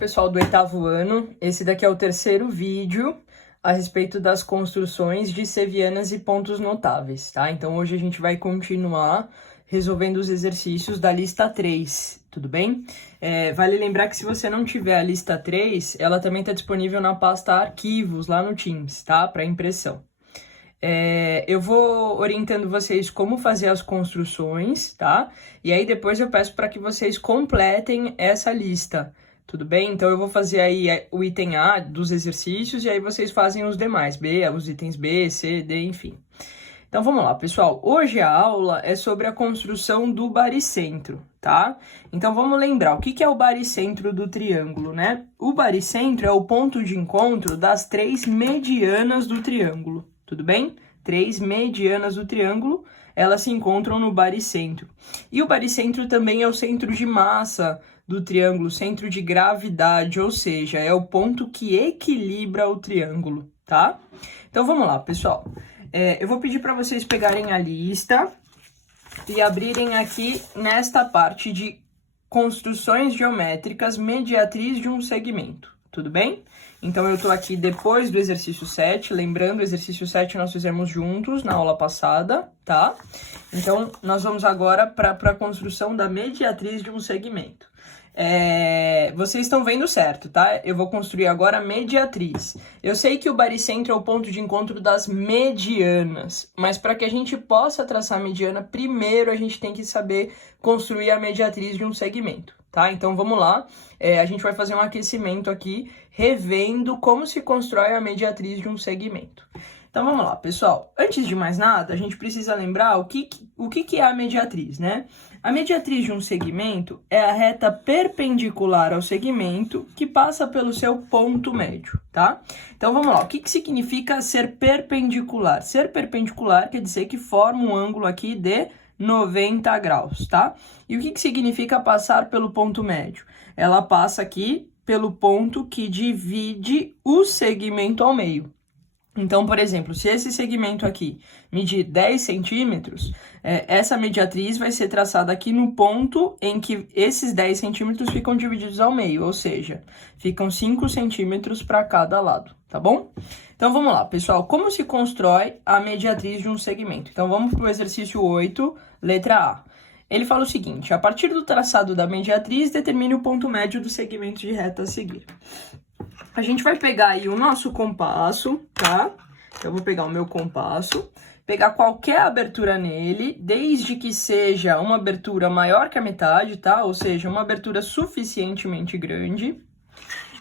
pessoal do 8º ano, esse daqui é o terceiro vídeo a respeito das construções de sevianas e pontos notáveis, tá? Então hoje a gente vai continuar resolvendo os exercícios da lista 3, tudo bem? Vale lembrar que se você não tiver a lista 3, ela também está disponível na pasta arquivos lá no Teams, tá? Para impressão. Eu vou orientando vocês como fazer as construções, tá? E aí depois eu peço para que vocês completem essa lista, tudo bem? Então eu vou fazer aí o item A dos exercícios e aí vocês fazem os demais, os itens B, C, D, enfim. Então vamos lá, pessoal. Hoje a aula é sobre a construção do baricentro, tá? Então vamos lembrar, o que é o baricentro do triângulo, né? O baricentro é o ponto de encontro das três medianas do triângulo, tudo bem? Três medianas do triângulo, elas se encontram no baricentro. E o baricentro também é o centro de massa do triângulo, centro de gravidade, ou seja, é o ponto que equilibra o triângulo, tá? Então vamos lá, pessoal. Eu vou pedir para vocês pegarem a lista e abrirem aqui nesta parte de construções geométricas mediatriz de um segmento, tudo bem? Então eu estou aqui depois do exercício 7, lembrando, o exercício 7 nós fizemos juntos na aula passada, tá? Então nós vamos agora para a construção da mediatriz de um segmento. Vocês estão vendo certo, tá? Eu vou construir agora a mediatriz. Eu sei que o baricentro é o ponto de encontro das medianas, mas para que a gente possa traçar a mediana, primeiro a gente tem que saber construir a mediatriz de um segmento, tá? Então vamos lá, a gente vai fazer um aquecimento aqui, revendo como se constrói a mediatriz de um segmento. Então vamos lá, pessoal. Antes de mais nada, a gente precisa lembrar o que é a mediatriz, né? A mediatriz de um segmento é a reta perpendicular ao segmento que passa pelo seu ponto médio, tá? Então vamos lá, o que significa ser perpendicular? Ser perpendicular quer dizer que forma um ângulo aqui de 90 graus, tá? E o que significa passar pelo ponto médio? Ela passa aqui pelo ponto que divide o segmento ao meio. Então, por exemplo, se esse segmento aqui medir 10 centímetros, essa mediatriz vai ser traçada aqui no ponto em que esses 10 centímetros ficam divididos ao meio, ou seja, ficam 5 centímetros para cada lado, tá bom? Então, vamos lá, pessoal, como se constrói a mediatriz de um segmento? Então, vamos para o exercício 8, letra A. Ele fala o seguinte, a partir do traçado da mediatriz, determine o ponto médio do segmento de reta a seguir. A gente vai pegar aí o nosso compasso, tá? Eu vou pegar o meu compasso, pegar qualquer abertura nele, desde que seja uma abertura maior que a metade, tá? Ou seja, uma abertura suficientemente grande.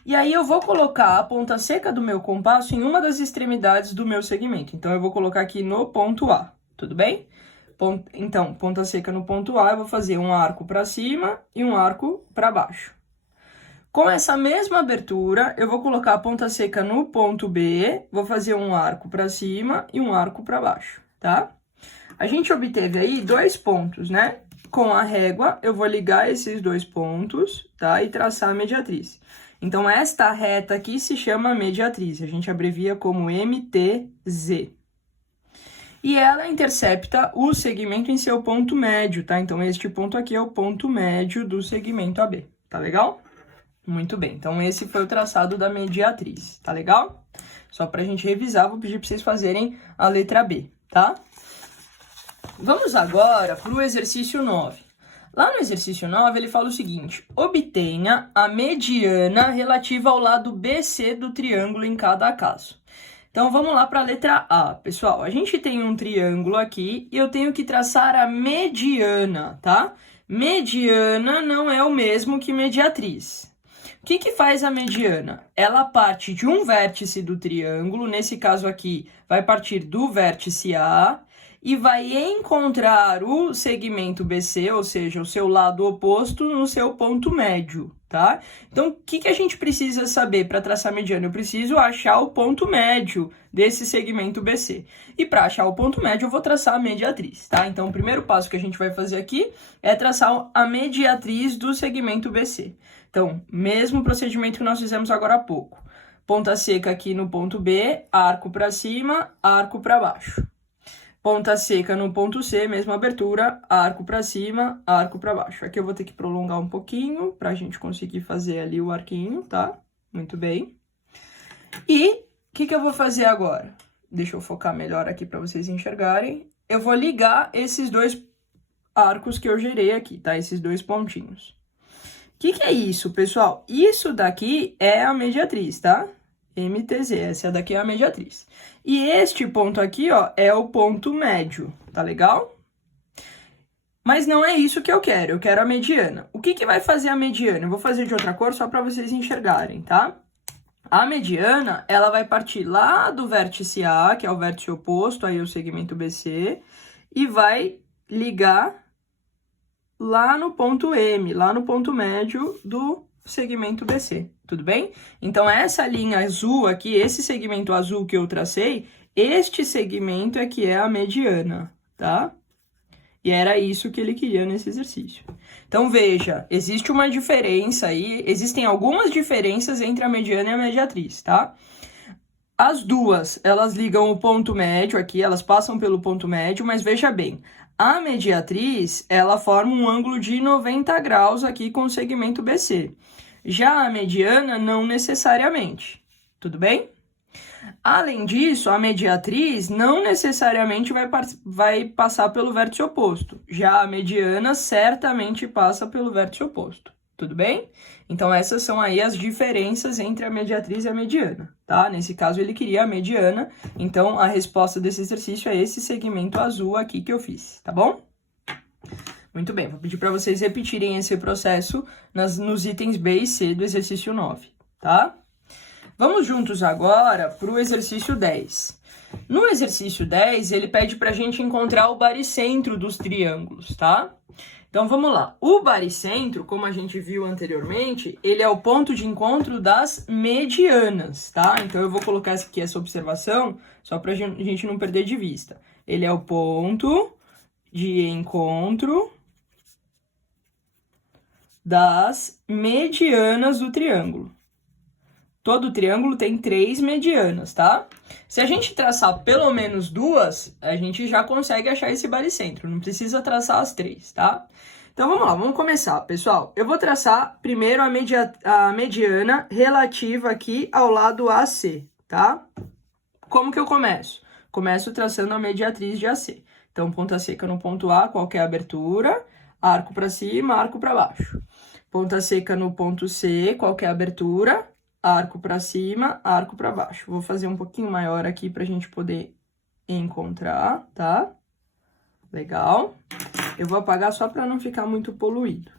E aí eu vou colocar a ponta seca do meu compasso em uma das extremidades do meu segmento. Então, eu vou colocar aqui no ponto A, tudo bem? Então, ponta seca no ponto A, eu vou fazer um arco para cima e um arco para baixo. Com essa mesma abertura, eu vou colocar a ponta seca no ponto B, vou fazer um arco para cima e um arco para baixo, tá? A gente obteve aí dois pontos, né? Com a régua, eu vou ligar esses dois pontos, tá? E traçar a mediatriz. Então, esta reta aqui se chama mediatriz, a gente abrevia como MTZ. E ela intercepta o segmento em seu ponto médio, tá? Então, este ponto aqui é o ponto médio do segmento AB, tá legal? Muito bem, então esse foi o traçado da mediatriz, tá legal? Só pra gente revisar, vou pedir pra vocês fazerem a letra B, tá? Vamos agora pro exercício 9. Lá no exercício 9, ele fala o seguinte, obtenha a mediana relativa ao lado BC do triângulo em cada caso. Então, vamos lá para a letra A, pessoal. A gente tem um triângulo aqui e eu tenho que traçar a mediana, tá? Mediana não é o mesmo que mediatriz. O que faz a mediana? Ela parte de um vértice do triângulo, nesse caso aqui, vai partir do vértice A, e vai encontrar o segmento BC, ou seja, o seu lado oposto, no seu ponto médio, tá? Então, o que a gente precisa saber para traçar a mediana? Eu preciso achar o ponto médio desse segmento BC. E para achar o ponto médio, eu vou traçar a mediatriz, tá? Então, o primeiro passo que a gente vai fazer aqui é traçar a mediatriz do segmento BC. Então, mesmo procedimento que nós fizemos agora há pouco. Ponta seca aqui no ponto B, arco para cima, arco para baixo. Ponta seca no ponto C, mesma abertura, arco para cima, arco para baixo. Aqui eu vou ter que prolongar um pouquinho para a gente conseguir fazer ali o arquinho, tá? Muito bem. E o que eu vou fazer agora? Deixa eu focar melhor aqui para vocês enxergarem. Eu vou ligar esses dois arcos que eu gerei aqui, tá? Esses dois pontinhos. O que é isso, pessoal? Isso daqui é a mediatriz, tá? MTZ, essa daqui é a mediatriz. E este ponto aqui, ó, é o ponto médio, tá legal? Mas não é isso que eu quero a mediana. O que vai fazer a mediana? Eu vou fazer de outra cor só para vocês enxergarem, tá? A mediana, ela vai partir lá do vértice A, que é o vértice oposto, aí o segmento BC, e vai ligar lá no ponto M, lá no ponto médio do segmento BC, tudo bem? Então, essa linha azul aqui, esse segmento azul que eu tracei, este segmento é que é a mediana, tá? E era isso que ele queria nesse exercício. Então, veja, existe uma diferença aí, existem algumas diferenças entre a mediana e a mediatriz, tá? As duas, elas ligam o ponto médio aqui, elas passam pelo ponto médio, mas veja bem, a mediatriz, ela forma um ângulo de 90 graus aqui com o segmento BC. Já a mediana, não necessariamente, tudo bem? Além disso, a mediatriz não necessariamente vai passar pelo vértice oposto. Já a mediana certamente passa pelo vértice oposto, tudo bem? Então, essas são aí as diferenças entre a mediatriz e a mediana, tá? Nesse caso, ele queria a mediana, então a resposta desse exercício é esse segmento azul aqui que eu fiz, tá bom? Muito bem, vou pedir para vocês repetirem esse processo nos itens B e C do exercício 9, tá? Vamos juntos agora para o exercício 10. No exercício 10, ele pede para a gente encontrar o baricentro dos triângulos, tá? Então, vamos lá. O baricentro, como a gente viu anteriormente, ele é o ponto de encontro das medianas, tá? Então, eu vou colocar aqui essa observação, só para a gente não perder de vista. Ele é o ponto de encontro das medianas do triângulo. Todo triângulo tem 3 medianas, tá? Se a gente traçar pelo menos 2, a gente já consegue achar esse baricentro. Não precisa traçar as 3, tá? Então, vamos lá, vamos começar, pessoal. Eu vou traçar primeiro a mediana relativa aqui ao lado AC, tá? Como que eu começo? Começo traçando a mediatriz de AC. Então, ponta seca no ponto A, qualquer abertura, arco para cima, arco para baixo. Ponta seca no ponto C, qualquer abertura, arco para cima, arco para baixo. Vou fazer um pouquinho maior aqui para a gente poder encontrar, tá? Legal. Eu vou apagar só para não ficar muito poluído.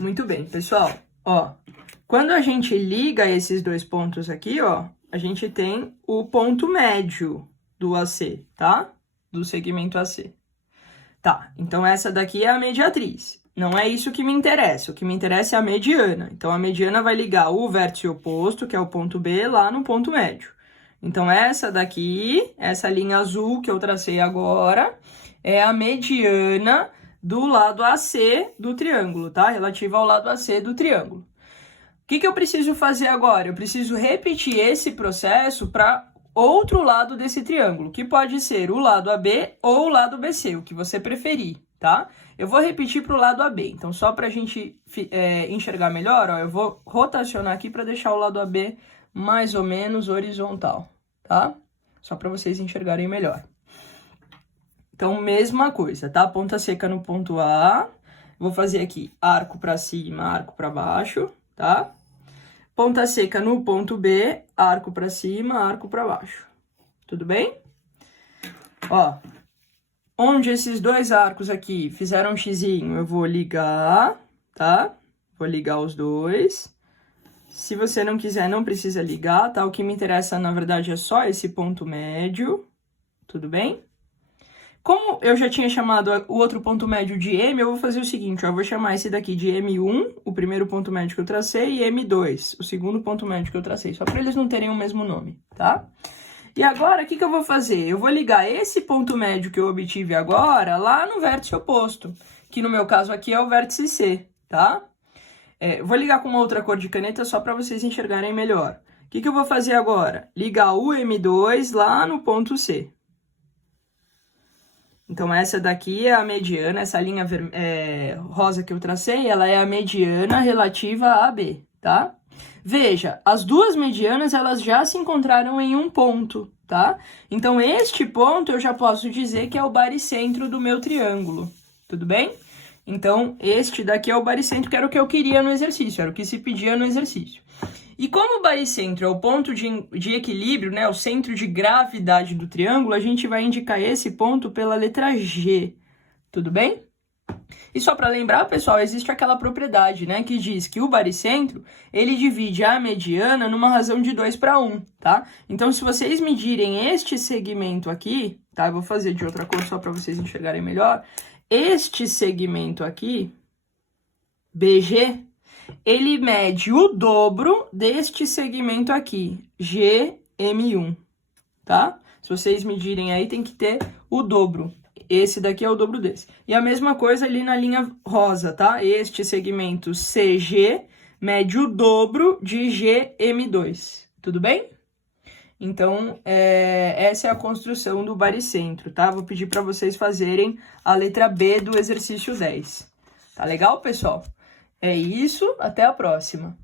Muito bem, pessoal. Ó, quando a gente liga esses dois pontos aqui, ó, a gente tem o ponto médio do AC, tá? Do segmento AC. Tá, então essa daqui é a mediatriz. Não é isso que me interessa, o que me interessa é a mediana. Então, a mediana vai ligar o vértice oposto, que é o ponto B, lá no ponto médio. Então, essa daqui, essa linha azul que eu tracei agora, é a mediana do lado AC do triângulo, tá? Relativa ao lado AC do triângulo. O que eu preciso fazer agora? Eu preciso repetir esse processo para outro lado desse triângulo, que pode ser o lado AB ou o lado BC, o que você preferir, tá? Eu vou repetir para o lado AB, então só para a gente enxergar melhor, ó, eu vou rotacionar aqui para deixar o lado AB mais ou menos horizontal, tá? Só para vocês enxergarem melhor. Então, mesma coisa, tá? Ponta seca no ponto A, vou fazer aqui arco para cima, arco para baixo, tá? Ponta seca no ponto B, arco para cima, arco para baixo. Tudo bem? Ó, onde esses dois arcos aqui fizeram um xizinho, eu vou ligar, tá? Vou ligar os dois. Se você não quiser, não precisa ligar, tá? O que me interessa, na verdade, é só esse ponto médio. Tudo bem? Como eu já tinha chamado o outro ponto médio de M, eu vou fazer o seguinte, ó, eu vou chamar esse daqui de M1, o primeiro ponto médio que eu tracei, e M2, o segundo ponto médio que eu tracei, só para eles não terem o mesmo nome, tá? E agora, o que eu vou fazer? Eu vou ligar esse ponto médio que eu obtive agora lá no vértice oposto, que no meu caso aqui é o vértice C, tá? Vou ligar com uma outra cor de caneta só para vocês enxergarem melhor. O que eu vou fazer agora? Ligar o M2 lá no ponto C. Então, essa daqui é a mediana, essa linha rosa que eu tracei, ela é a mediana relativa a AB, tá? Veja, as duas medianas, elas já se encontraram em um ponto, tá? Então, este ponto eu já posso dizer que é o baricentro do meu triângulo, tudo bem? Então, este daqui é o baricentro, que era o que eu queria no exercício, era o que se pedia no exercício. E como o baricentro é o ponto de equilíbrio, né, o centro de gravidade do triângulo, a gente vai indicar esse ponto pela letra G, tudo bem? E só para lembrar, pessoal, existe aquela propriedade, né, que diz que o baricentro, ele divide a mediana numa razão de 2:1, tá? Então, se vocês medirem este segmento aqui, tá? Eu vou fazer de outra cor só para vocês enxergarem melhor. Este segmento aqui, BG, ele mede o dobro deste segmento aqui, GM1, tá? Se vocês medirem aí, tem que ter o dobro. Esse daqui é o dobro desse. E a mesma coisa ali na linha rosa, tá? Este segmento CG mede o dobro de GM2, tudo bem? Então, essa é a construção do baricentro, tá? Vou pedir para vocês fazerem a letra B do exercício 10. Tá legal, pessoal? É isso, até a próxima.